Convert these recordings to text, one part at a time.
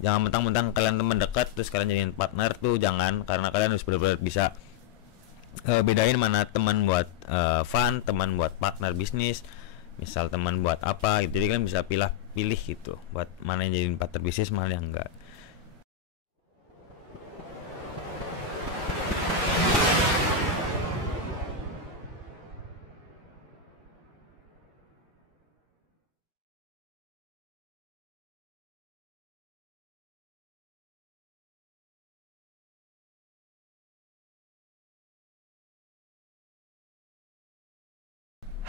Jangan mentang-mentang kalian teman dekat terus kalian jadiin partner tuh jangan, karena kalian harus benar-benar bisa bedain mana teman buat fun, teman buat partner bisnis, misal teman buat apa gitu. Jadi kalian bisa pilih gitu buat mana yang jadiin partner bisnis, mana yang enggak.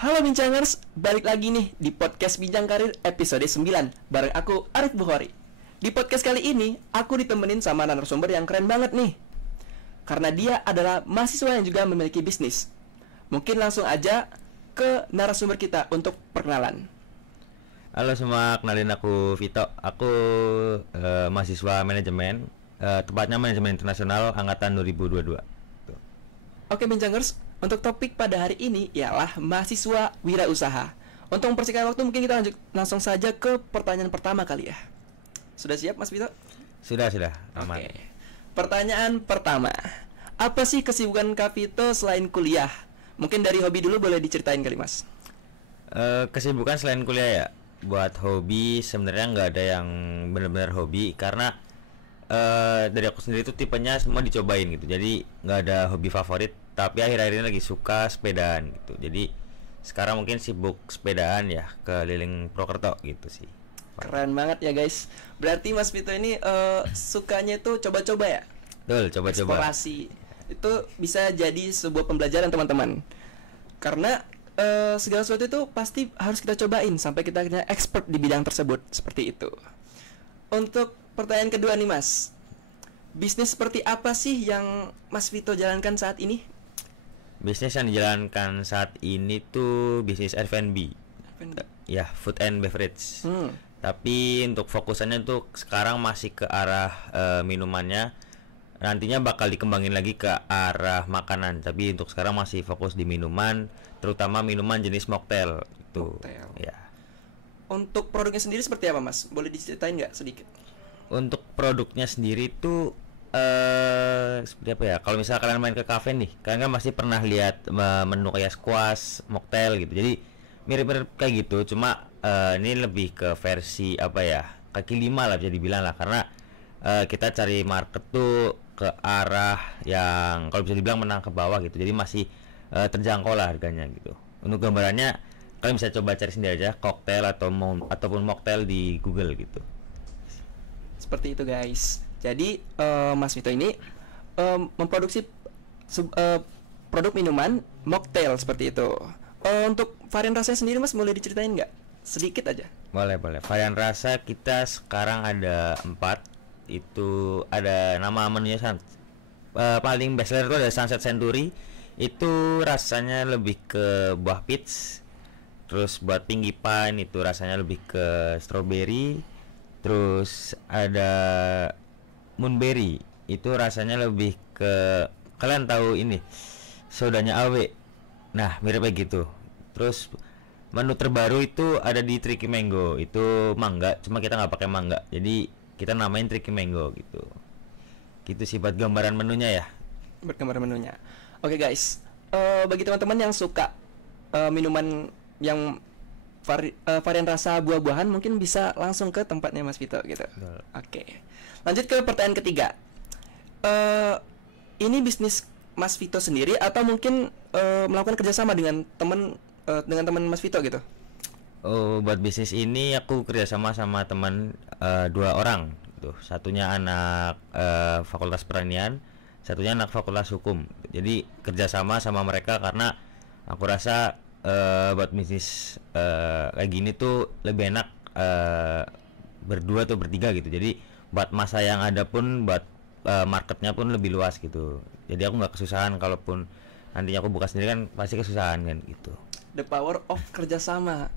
Halo Bincangers, balik lagi nih di podcast Bincang Karir episode 9 bareng aku Arif Bukhari. Di podcast kali ini aku ditemenin sama narasumber yang keren banget nih. Karena dia adalah mahasiswa yang juga memiliki bisnis. Mungkin langsung aja ke narasumber kita untuk perkenalan. Halo semua, kenalin aku Vito. Aku mahasiswa manajemen, tepatnya manajemen internasional angkatan 2022. Tuh. Oke Bincangers, untuk topik pada hari ini ialah mahasiswa wirausaha. Untuk mempersingkat waktu mungkin kita langsung saja ke pertanyaan pertama kali ya. Sudah siap Mas Vito? Sudah, aman. Oke. Pertanyaan pertama. Apa sih kesibukan Kak Vito selain kuliah? Mungkin dari hobi dulu boleh diceritain kali Mas. Kesibukan selain kuliah ya, buat hobi sebenarnya nggak ada yang benar-benar hobi, karena dari aku sendiri tuh tipenya semua dicobain gitu. Jadi nggak ada hobi favorit, tapi akhir-akhir ini lagi suka sepedaan gitu. Jadi sekarang mungkin sibuk sepedaan ya, keliling Prokerto gitu sih. Keren banget ya guys. Berarti Mas Vito ini sukanya tuh coba-coba ya? Betul, coba-coba. Eksplorasi. Itu bisa jadi sebuah pembelajaran teman-teman. Karena segala sesuatu itu pasti harus kita cobain sampai kita akhirnya expert di bidang tersebut. Seperti itu. Untuk pertanyaan kedua nih Mas, bisnis seperti apa sih yang Mas Vito jalankan saat ini? Bisnis yang dijalankan saat ini tuh bisnis F&B. Ya, food and beverage. Tapi untuk fokusannya tuh sekarang masih ke arah minumannya. Nantinya bakal dikembangin lagi ke arah makanan. Tapi untuk sekarang masih fokus di minuman, terutama minuman jenis mocktail itu. Mocktail. Ya. Untuk produknya sendiri seperti apa Mas? Boleh diceritain nggak sedikit? Untuk produknya sendiri tuh seperti apa ya? Kalau misalnya kalian main ke kafe nih, kalian kan pasti pernah lihat menu kayak squash, mocktail gitu. Jadi mirip-mirip kayak gitu, cuma ini lebih ke versi apa ya? Kaki lima lah bisa dibilang lah, karena kita cari market tuh ke arah yang kalau bisa dibilang menang ke bawah gitu. Jadi masih terjangkau lah harganya gitu. Untuk gambarannya kalian bisa coba cari sendiri aja, cocktail ataupun mocktail di Google gitu. Seperti itu guys. Jadi Mas Vito ini memproduksi produk minuman mocktail seperti itu. Untuk varian rasanya sendiri Mas boleh diceritain nggak? Sedikit aja. Boleh. Varian rasa kita sekarang ada 4. Itu ada nama menunya paling best seller itu ada Sunset Century. Itu rasanya lebih ke buah peach. Terus buat Pinkie Pie itu rasanya lebih ke strawberry. Terus ada Moonberry, itu rasanya lebih ke, kalian tahu ini sodanya AW. Nah, mirip kayak gitu. Terus menu terbaru itu ada di Tricky Mango, itu mangga, cuma kita nggak pakai mangga. Jadi kita namain Tricky Mango gitu. Gitu sih buat gambaran menunya ya. Bergambar menunya. Oke guys, bagi teman-teman yang suka minuman yang varian rasa buah-buahan mungkin bisa langsung ke tempatnya Mas Vito gitu. Oke. Lanjut ke pertanyaan ketiga. Ini bisnis Mas Vito sendiri atau mungkin melakukan kerjasama dengan teman Mas Vito gitu? Oh, buat bisnis ini aku kerjasama sama teman 2 orang tuh. Satunya anak Fakultas Pertanian, satunya anak Fakultas Hukum. Jadi kerjasama sama mereka karena aku rasa buat bisnis kayak gini tuh lebih enak berdua atau bertiga gitu. Jadi buat masa yang ada pun, buat marketnya pun lebih luas gitu. Jadi aku nggak kesusahan, kalaupun nantinya aku buka sendiri kan pasti kesusahan kan gitu. The power of kerjasama.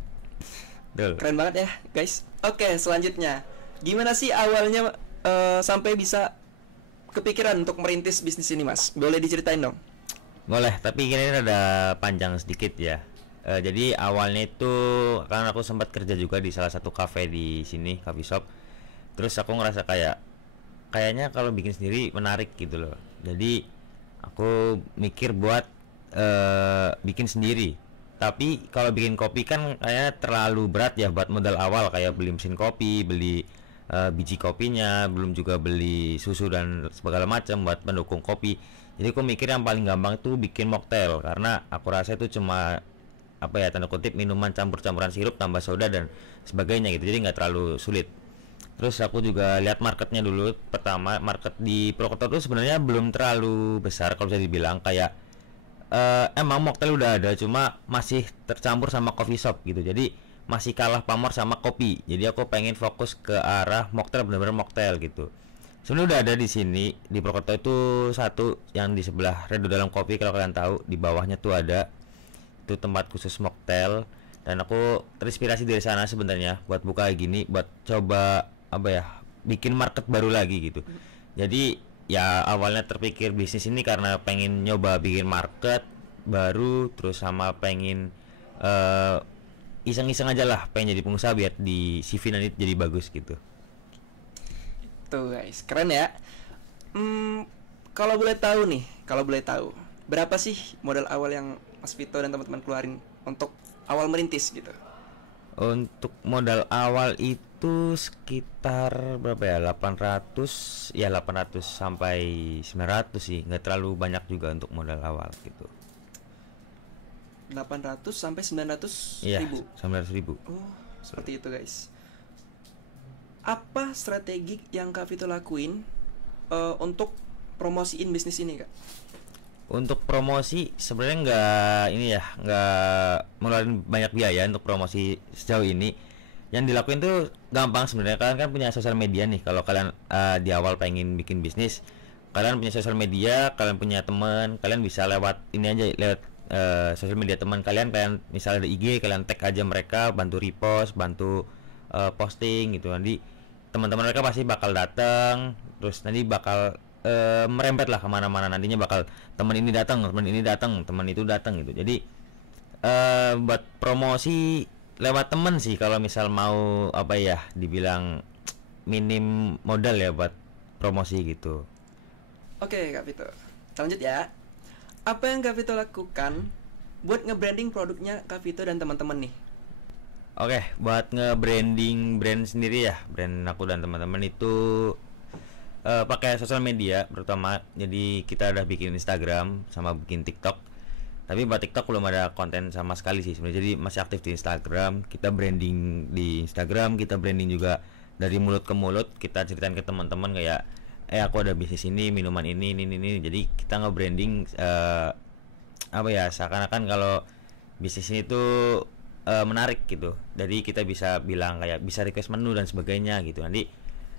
Betul. Keren banget ya guys. Oke, selanjutnya gimana sih awalnya sampai bisa kepikiran untuk merintis bisnis ini Mas? Boleh diceritain dong? Boleh, tapi ini ada panjang sedikit ya. Jadi awalnya itu karena aku sempat kerja juga di salah satu cafe di sini, coffee shop. Terus aku ngerasa kayaknya kalau bikin sendiri menarik gitu loh. Jadi aku mikir buat bikin sendiri. Tapi kalau bikin kopi kan kayaknya terlalu berat ya buat modal awal, kayak beli mesin kopi, beli biji kopinya, belum juga beli susu dan segala macam buat pendukung kopi. Jadi aku mikir yang paling gampang tuh bikin mocktail, karena aku rasa itu cuma apa ya, tanda kutip minuman campur-campuran sirup tambah soda dan sebagainya gitu. Jadi nggak terlalu sulit. Terus aku juga lihat marketnya dulu. Pertama, market di Purwokerto tuh sebenarnya belum terlalu besar kalau bisa dibilang, kayak emang mocktail udah ada, cuma masih tercampur sama coffee shop gitu. Jadi masih kalah pamor sama kopi. Jadi aku pengen fokus ke arah mocktail, bener-bener mocktail gitu. Sebenarnya udah ada di sini di Purwokerto itu satu yang di sebelah Redo Dalam Kopi, kalau kalian tahu di bawahnya tuh ada itu tempat khusus mocktail, dan aku terinspirasi dari sana sebenarnya buat buka kayak gini, buat coba apa ya, bikin market baru lagi gitu. Jadi ya awalnya terpikir bisnis ini karena pengen nyoba bikin market baru, terus sama pengen eh, iseng-iseng aja lah, pengen jadi pengusaha biar di CV nanti jadi bagus gitu. Tuh guys, keren ya. Kalau boleh tahu nih, berapa sih modal awal yang Mas Vito dan teman-teman keluarin untuk awal merintis gitu? Untuk modal awal itu sekitar berapa ya, 800 ya, 800 sampai 900 sih, nggak terlalu banyak juga untuk modal awal gitu. 800 sampai 900 Iya, ribu. 900 ribu. Oh, seperti itu guys. Apa strategi yang Kak Vito lakuin untuk promosiin bisnis ini, Kak? Untuk promosi sebenarnya nggak ngeluarin banyak biaya untuk promosi sejauh ini. Yang dilakuin tuh gampang sebenarnya. Kalian kan punya sosial media nih. Kalau kalian di awal pengen bikin bisnis, kalian punya sosial media, kalian punya teman, kalian bisa lewat ini aja, lewat sosial media teman kalian. Kalian misalnya ada IG, kalian tag aja mereka, bantu repost, bantu posting gitu. Nanti teman-teman mereka pasti bakal datang, terus nanti bakal merembet lah kemana-mana. Nantinya bakal teman ini datang, teman itu datang gitu. Jadi buat promosi lewat temen sih, kalau misal mau apa ya, dibilang minim modal ya buat promosi gitu. Oke, Kak Vito. Lanjut ya. Apa yang Kak Vito lakukan buat nge-branding produknya Kak Vito dan teman-teman nih? Oke, buat nge-branding brand sendiri ya, brand aku dan teman-teman itu pakai sosial media terutama. Jadi kita udah bikin Instagram sama bikin TikTok. Tapi buat TikTok belum ada konten sama sekali sih sebenarnya. Jadi masih aktif di Instagram. Kita branding di Instagram, kita branding juga dari mulut ke mulut. Kita ceritain ke teman-teman kayak aku ada bisnis ini, minuman ini. Jadi kita nge-branding apa ya, seakan-akan kalau bisnis ini tuh menarik gitu. Jadi kita bisa bilang kayak bisa request menu dan sebagainya gitu. Nanti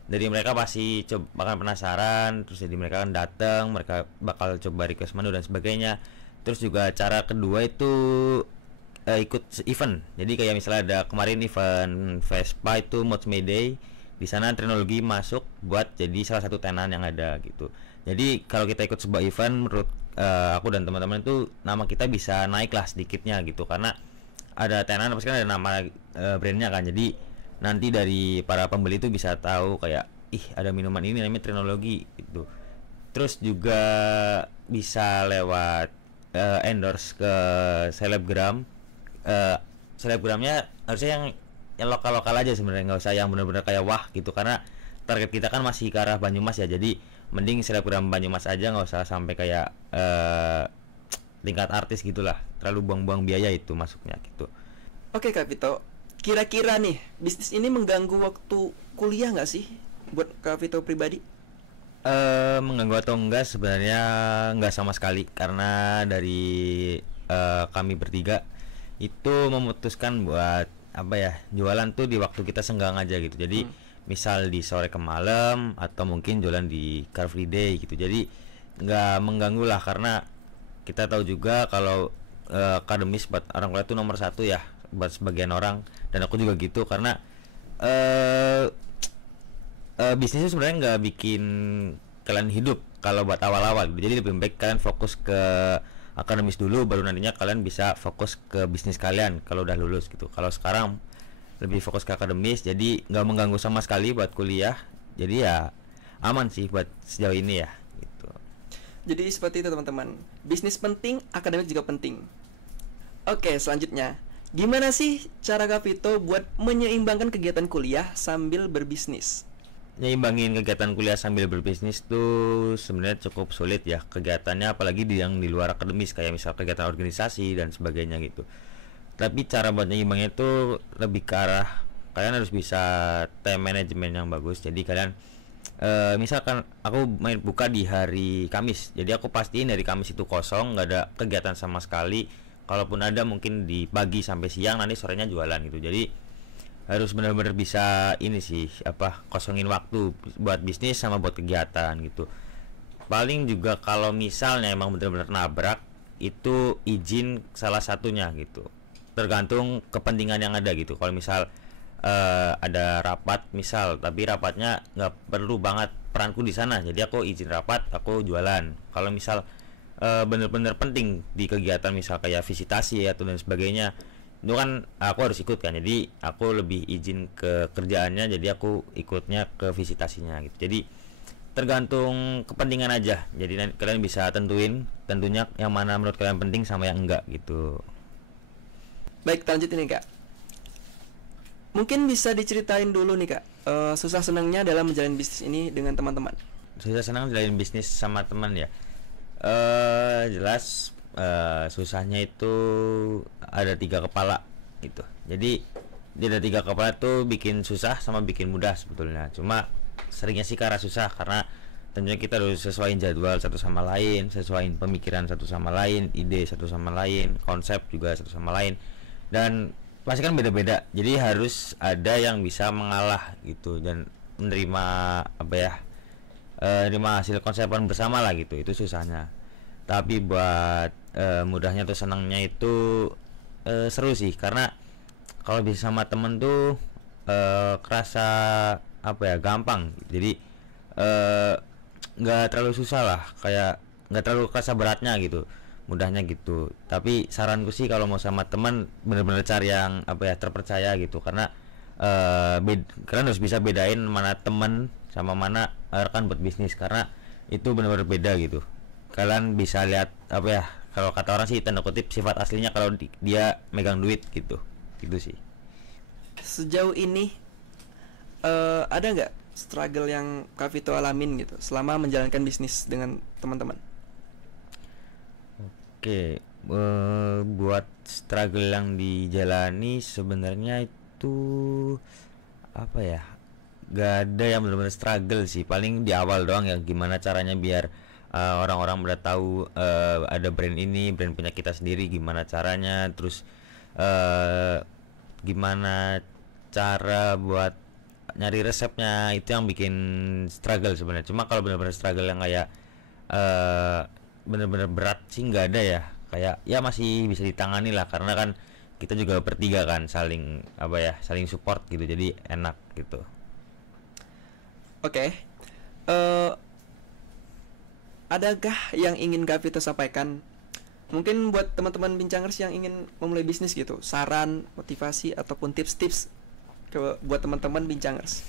dari mereka pasti bakal penasaran, terus jadi mereka akan datang, mereka bakal coba request menu dan sebagainya. Terus juga cara kedua itu ikut event. Jadi kayak misalnya ada kemarin event Vespa itu Mods May Day, di sana teknologi masuk buat jadi salah satu tenan yang ada gitu. Jadi kalau kita ikut sebuah event, menurut aku dan teman-teman itu nama kita bisa naik lah sedikitnya gitu, karena ada tenan pasti kan ada nama brandnya kan. Jadi nanti dari para pembeli itu bisa tahu kayak ada minuman ini namanya teknologi gitu. Terus juga bisa lewat endorse ke selebgram. Selebgramnya harusnya yang lokal-lokal aja sebenarnya, nggak usah yang benar-benar kayak wah gitu, karena target kita kan masih ke arah Banyumas ya. Jadi mending selebgram Banyumas aja, nggak usah sampai kayak tingkat artis gitulah, terlalu buang-buang biaya itu masuknya gitu. Oke Kak Vito, kira-kira nih bisnis ini mengganggu waktu kuliah nggak sih buat Kak Vito pribadi? Mengganggu atau enggak, sebenarnya enggak sama sekali, karena dari kami bertiga itu memutuskan buat apa ya, jualan tuh di waktu kita senggang aja gitu. Jadi misal di sore ke malam, atau mungkin jualan di Car Free Day gitu. Jadi nggak mengganggu lah, karena kita tahu juga kalau akademis buat orang kuliah itu nomor satu ya buat sebagian orang, dan aku juga gitu. Karena bisnis itu sebenarnya nggak bikin kalian hidup kalau buat awal-awal. Jadi lebih baik kalian fokus ke akademis dulu, baru nantinya kalian bisa fokus ke bisnis kalian kalau udah lulus gitu. Kalau sekarang lebih fokus ke akademis, jadi nggak mengganggu sama sekali buat kuliah. Jadi ya aman sih buat sejauh ini ya gitu. Jadi seperti itu teman-teman. Bisnis penting, akademik juga penting. Oke, selanjutnya. Gimana sih cara Kak Vito buat menyeimbangkan kegiatan kuliah sambil berbisnis? Nyimbangin kegiatan kuliah sambil berbisnis tuh sebenarnya cukup sulit ya kegiatannya, apalagi yang di luar akademis kayak misal kegiatan organisasi dan sebagainya gitu. Tapi cara buat nyimbangnya itu lebih ke arah kalian harus bisa time management yang bagus. Jadi kalian misalkan aku main buka di hari Kamis, jadi aku pastiin dari Kamis itu kosong, nggak ada kegiatan sama sekali. Kalaupun ada mungkin di pagi sampai siang, nanti sorenya jualan gitu. Jadi harus benar-benar bisa ini sih kosongin waktu buat bisnis sama buat kegiatan gitu. Paling juga kalau misalnya emang benar-benar nabrak, itu izin salah satunya gitu, tergantung kepentingan yang ada gitu. Kalau misal ada rapat misal, tapi rapatnya nggak perlu banget peranku di sana, jadi aku izin rapat, aku jualan. Kalau misal bener-bener penting di kegiatan misal kayak visitasi atau dan sebagainya, itu kan aku harus ikut kan, jadi aku lebih izin ke kerjaannya, jadi aku ikutnya ke visitasinya gitu. Jadi tergantung kepentingan aja, jadi kalian bisa tentuin tentunya yang mana menurut kalian penting sama yang enggak gitu. Baik, lanjut ini Kak. Mungkin bisa diceritain dulu nih Kak, susah senangnya dalam menjalani bisnis ini dengan teman-teman. Susah senang menjalani bisnis sama teman ya. Jelas susahnya itu ada 3 kepala gitu. Jadi ada 3 kepala tuh bikin susah sama bikin mudah sebetulnya. Cuma seringnya sih karena susah, karena tentunya kita harus sesuaiin jadwal satu sama lain, sesuaiin pemikiran satu sama lain, ide satu sama lain, konsep juga satu sama lain, dan pasti kan beda-beda. Jadi harus ada yang bisa mengalah gitu dan menerima menerima hasil konsepan bersama lah gitu. Itu susahnya. Tapi buat mudahnya tuh senangnya itu seru sih, karena kalau bisa sama temen tuh kerasa gampang. Jadi nggak terlalu susah lah, kayak nggak terlalu kerasa beratnya gitu, mudahnya gitu. Tapi saranku sih kalau mau sama teman bener-bener cari yang terpercaya gitu, karena kalian harus bisa bedain mana teman sama mana rekan buat bisnis, karena itu benar-benar beda gitu. Kalian bisa lihat kalau kata orang sih tanda kutip sifat aslinya kalau dia megang duit gitu sih. Sejauh ini ada nggak struggle yang Kak Vito alamin gitu selama menjalankan bisnis dengan teman-teman? Oke, buat struggle yang dijalani sebenarnya itu gak ada yang benar-benar struggle sih. Paling di awal doang ya, gimana caranya biar orang-orang udah tahu ada brand ini, brand punya kita sendiri, gimana caranya. Terus gimana cara buat nyari resepnya, itu yang bikin struggle sebenarnya. Cuma kalau benar-benar struggle yang kayak benar-benar berat sih nggak ada ya. Kayak ya masih bisa ditangani lah, karena kan kita juga bertiga kan saling saling support gitu, jadi enak gitu. Oke. Adakah yang ingin Kak Vito sampaikan? Mungkin buat teman-teman bincangers yang ingin memulai bisnis gitu, saran, motivasi ataupun tips-tips buat teman-teman bincangers.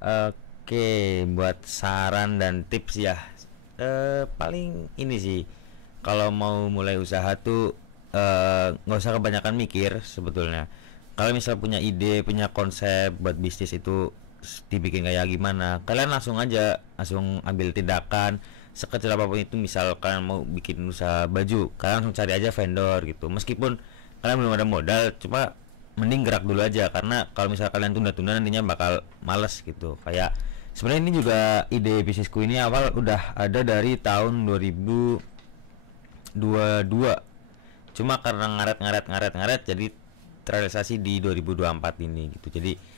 Oke, buat saran dan tips ya, paling ini sih, kalau mau mulai usaha tuh nggak usah kebanyakan mikir sebetulnya. Kalau misal punya ide, punya konsep buat bisnis itu dibikin kayak gimana, kalian langsung ambil tindakan sekecil apapun itu. Misal kalian mau bikin usaha baju, kalian langsung cari aja vendor gitu, meskipun kalian belum ada modal. Cuma mending gerak dulu aja, karena kalau misal kalian tunda-tunda nantinya bakal males gitu. Kayak sebenarnya ini juga ide bisnisku ini awal udah ada dari tahun 2022, cuma karena ngaret jadi terrealisasi di 2024 ini gitu. Jadi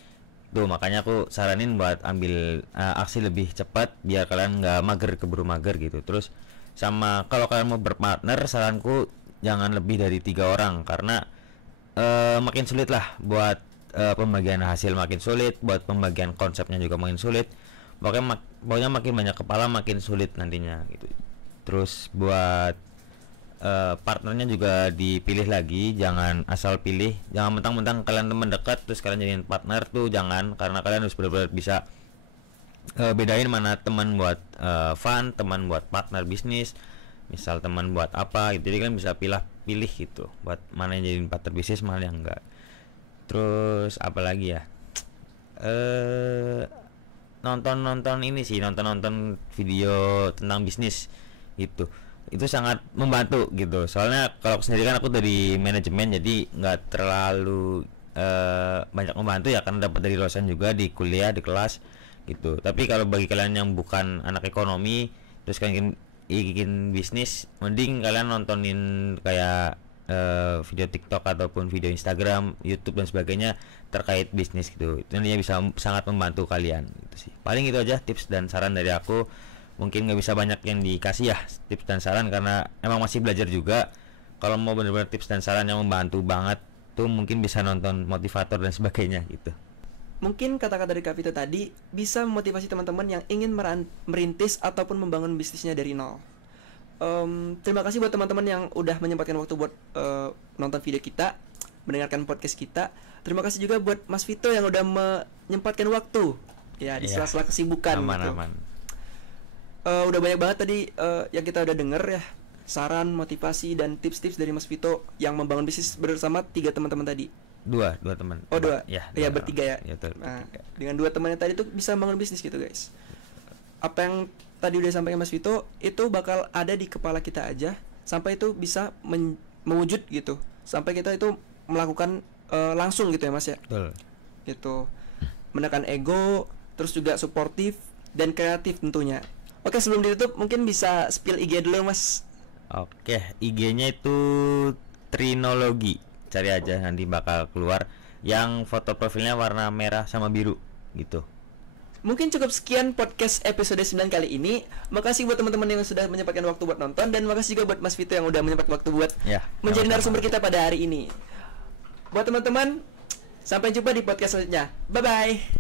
tuh makanya aku saranin buat ambil aksi lebih cepat biar kalian nggak keburu mager gitu. Terus sama kalau kalian mau berpartner, saranku jangan lebih dari 3 orang, karena makin sulit lah buat pembagian hasil, makin sulit buat pembagian konsepnya juga makin sulit. Pokoknya makin banyak kepala makin sulit nantinya gitu. Terus buat partnernya juga dipilih lagi, jangan asal pilih, jangan mentang-mentang kalian teman dekat terus kalian jadiin partner tuh jangan, karena kalian harus benar-benar bisa bedain mana teman buat fun, teman buat partner bisnis, misal teman buat apa gitu. Jadi kalian bisa pilih gitu buat mana yang jadiin partner bisnis, mana yang enggak. Terus apa lagi ya, nonton ini sih, nonton video tentang bisnis gitu, itu sangat membantu gitu. Soalnya kalau aku sendiri kan aku dari manajemen, jadi nggak terlalu banyak membantu ya, karena dapat dari dosen juga di kuliah, di kelas gitu. Tapi kalau bagi kalian yang bukan anak ekonomi terus kalian ingin bisnis, mending kalian nontonin kayak video TikTok ataupun video Instagram, YouTube dan sebagainya terkait bisnis gitu. Itu nantinya bisa sangat membantu kalian gitu sih. Paling itu aja tips dan saran dari aku. Mungkin nggak bisa banyak yang dikasih ya tips dan saran, karena emang masih belajar juga. Kalau mau benar-benar tips dan saran yang membantu banget tuh mungkin bisa nonton motivator dan sebagainya gitu. Mungkin kata-kata dari Kak Vito tadi bisa memotivasi teman-teman yang ingin merintis ataupun membangun bisnisnya dari nol. Terima kasih buat teman-teman yang udah menyempatkan waktu buat nonton video kita, mendengarkan podcast kita. Terima kasih juga buat Mas Vito yang udah menyempatkan waktu ya di sela-sela kesibukan. Aman. Udah banyak banget tadi yang kita udah denger ya, saran, motivasi, dan tips-tips dari Mas Vito yang membangun bisnis bersama 3 teman-teman tadi. Dua teman. Oh, 2. Ya, bertiga ya. Nah, dengan 2 temannya tadi tuh bisa membangun bisnis gitu, guys. Apa yang tadi udah sampaikan Mas Vito itu bakal ada di kepala kita aja sampai itu bisa mewujud gitu. Sampai kita itu melakukan langsung gitu ya, Mas ya. Betul. Gitu. Menekan ego, terus juga suportif dan kreatif tentunya. Oke, sebelum ditutup mungkin bisa spill IG dulu, Mas. Oke, IG-nya itu Trinologi. Cari aja nanti bakal keluar, yang foto profilnya warna merah sama biru gitu. Mungkin cukup sekian podcast episode 9 kali ini. Makasih buat teman-teman yang sudah menyempatkan waktu buat nonton, dan makasih juga buat Mas Vito yang udah menyempatkan waktu buat menjadi narasumber kita pada hari ini. Buat teman-teman, sampai jumpa di podcast selanjutnya. Bye-bye.